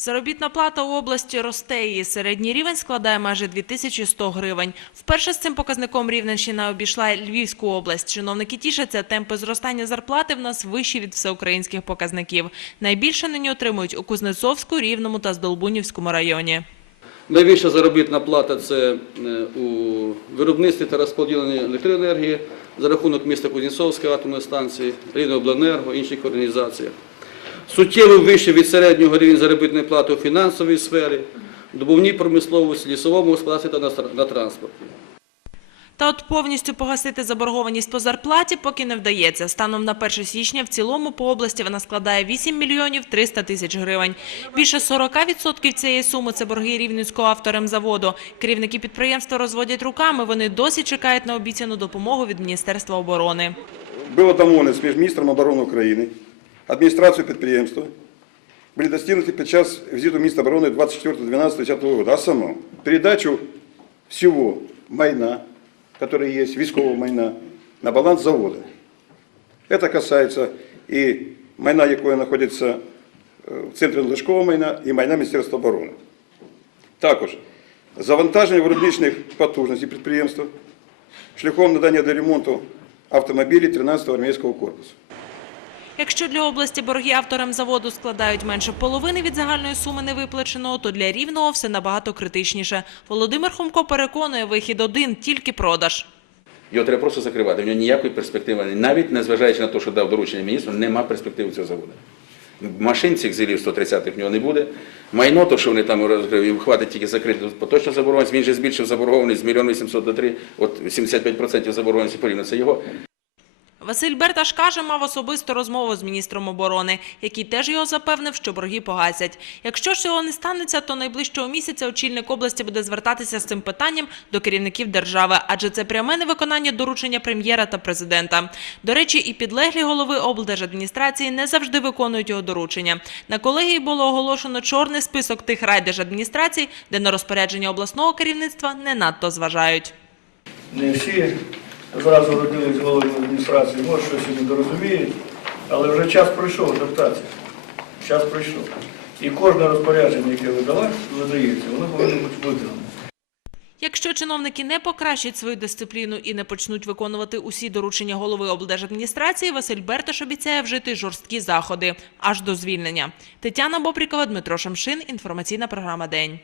Заробітна плата у області росте. Її середній рівень складає майже 2100 гривень. Вперше з цим показником Рівненщина обійшла Львівську область. Чиновники тішаться, темпи зростання зарплати в нас вищі від всеукраїнських показників. Найбільше нині отримують у Кузнецовську, Рівному та Здолбунівському районі. Найвища заробітна плата це е, у виробництві та розподіленні електроенергії за рахунок міста Кузнєцовської атомної станції, Рівнеобленерго, інших організаціях. Суттєво вище від середнього рівня заробітної плати у фінансовій сфері, добувній промисловості, лісовому господарстві та на тр- транспорті. Та от повністю погасити заборгованість по зарплаті поки не вдається. Станом на 1 січня в цілому по області вона складає 8 мільйонів 300 тисяч гривень. Більше 40% цієї суми – це борги Рівненського авторемзаводу. Керівники підприємства розводять руками, вони досі чекають на обіцяну допомогу від Міністерства оборони. Було домовленість між міністром оборони України, адміністрацією підприємства, були достигнуті під час візиту міністра оборони 24.12.2010 року, а саме передачу всього майна, яке є, військового майна, на баланс заводу. Это касается и майна, яке знаходиться е, в центрі надлишкового майна, і майна Міністерства оборони. Також завантаження виробничних потужностей підприємства шляхом надання для ремонту автомобілів 13-го армійського корпусу. Якщо для області борги авторемзаводу складають менше половини від загальної суми невиплаченого, то для Рівного все набагато критичніше. Володимир Хомко переконує, вихід один – тільки продаж. Його треба просто закривати. В нього ніякої перспективи, навіть незважаючи на те, що дав доручення міністру, нема перспективи цього заводу. Машин цих зілів 130-х в нього не буде. Майно, то, що вони там розкрили, їм хватить тільки закрити поточну заборгованість. Він же збільшив заборгованість з 1 800 до 3, от 75% заборгованості порівняно. Це його Василь Берташ каже, мав особисту розмову з міністром оборони, який теж його запевнив, що борги погасять. Якщо ж цього не станеться, то найближчого місяця очільник області буде звертатися з цим питанням до керівників держави, адже це пряме невиконання доручення прем'єра та президента. До речі, і підлеглі голови облдержадміністрації не завжди виконують його доручення. На колегії було оголошено чорний список тих райдержадміністрацій, де на розпорядження обласного керівництва не надто зважають. Не всі зразу родились з головами адміністрації, може щось і недорозуміють, але вже час пройшов адаптація. Час пройшов. І кожне розпорядження, яке видала, видається, воно повинно бути виконане. Якщо чиновники не покращать свою дисципліну і не почнуть виконувати усі доручення голови облдержадміністрації, Василь Берташ обіцяє вжити жорсткі заходи аж до звільнення. Тетяна Бобрікова, Дмитро Шамшин. Інформаційна програма День.